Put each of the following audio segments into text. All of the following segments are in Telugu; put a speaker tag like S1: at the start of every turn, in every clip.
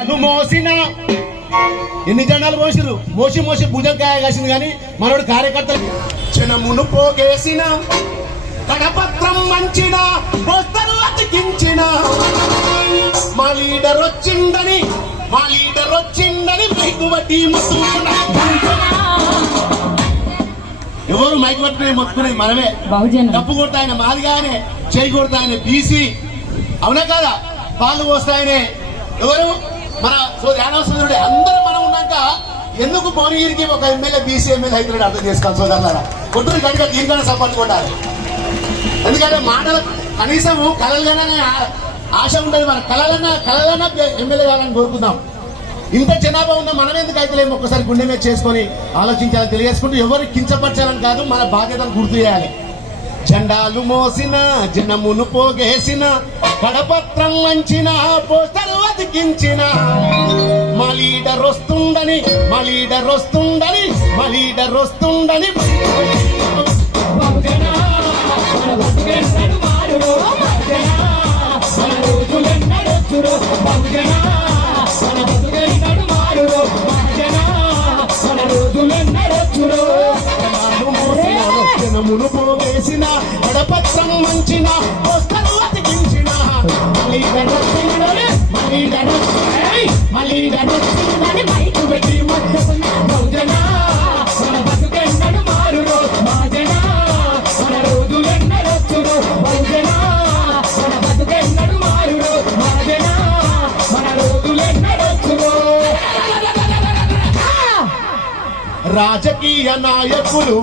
S1: నువ్వు మోసిన. ఎన్ని జెండాలు మోసిరు మోసి మోసి భుజంకాయ కాసింది కానీ మనోడు కార్యకర్తలు జనమును పోగేసిన కడపత్రం మంచిన పోస్తరు అతికించిన. మా లీడర్ వచ్చిందని మా లీడర్ వచ్చిందని మైకు బట్టి ఎవరు మైకు పట్టుకుని మొత్తుకునేది మనమే?
S2: బహుజన.
S1: డప్పు కొడతా ఆయన మాదిగానే చేయి కొడతా ఆయన బీసీ. అవునా కదా? పాలు పోస్తాయనే ఎవరు? మన సోదరుడు అందరూ మనం ఉన్నాక ఎందుకు భువనగిరికి ఒక ఎమ్మెల్యే బీసీ ఎమ్మెల్యే అయితే అర్థం చేసుకోవాలి సోదరులారా? కొట్టుడు గడిగా దీనికన్నా సపోర్ట్ కొట్టాలి. ఎందుకంటే మాటలు కనీసం కలలుగానే ఆశ ఉంటుంది మన కలలన్నా కలలన్నా ఎమ్మెల్యే కావాలని కోరుకుందాం. ఇంత జనాభా ఉన్న మనం ఎందుకు అయితలేము? ఒక్కసారి గుండె మీద చేసుకొని ఆలోచించాలని తెలియజేసుకుంటూ ఎవరు కించపరచాలని కాదు మన బాధ్యతను గుర్తు చేయాలి. జెండాలు మోసిన జనమును పోగేసిన కడపత్రం వంచిన పోస్టరు అతికించిన మా లీడర్ వస్తుండని మా లీడర్ వస్తుండని మా లీడర్ వస్తుండని. రాజకీయ నాయకులు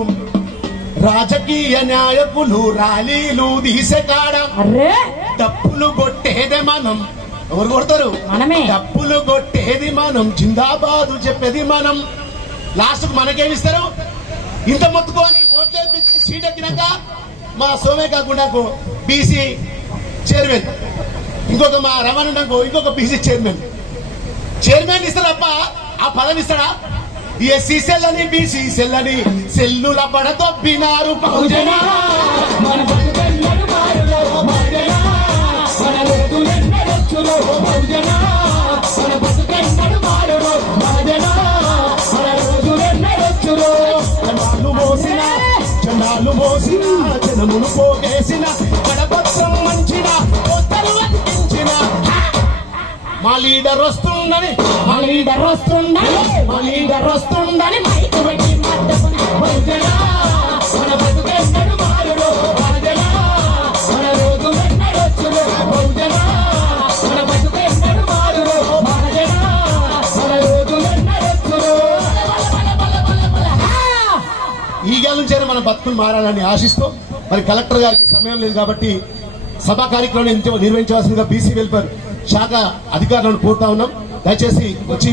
S1: రాజకీయ నాయకులు ర్యాలీలు తీసకాడ
S2: అర్రే
S1: డప్పులు కొట్టేదే మనం. ఎవరు కొడతారు?
S2: మనమే.
S1: డప్పులు కొట్టేది మనం జిందాబాదు చెప్పేది మనం. లాస్ట్ మనకేమిస్తారు ఇంత మొత్తుకొని ఓట్లేపించి సీట్ ఎక్కినాక మా సోమే కాకుండా బీసీ చైర్మన్. ఇంకొక మా రమణ ఇంకొక బీసీ చైర్మన్. చైర్మన్ ఇస్తారప్ప ఆ పదవి ఇస్తాడా? ఎస్సీ సెల్లని బీసీ సెల్లని సెల్లుల పడతొబ్బినారు బహుజన
S2: బహుజన రోజులెన్నడొచ్చులో బహుజన మన బతుకెన్నడు మారులో బహుజన మన రోజులెన్నడొచ్చులో
S1: జనాలు మోసిన జనాలు మోసిన జనమును పోగేసిన మంచిన మా లీడర్ వస్తుందని.
S2: మా లీడర్ వస్తుందని మా లీడర్ వస్తుందని మైకు పెట్టి మద్దతున
S1: ఈ గేల మన బతుకులు మారాలని ఆశిస్తూ మరి కలెక్టర్ గారికి సమయం లేదు కాబట్టి సభా కార్యక్రమం నిర్వహించవలసిందిగా బీసీ వెల్ఫేర్ శాఖ అధికారులను కోరుతా ఉన్నాం. దయచేసి వచ్చి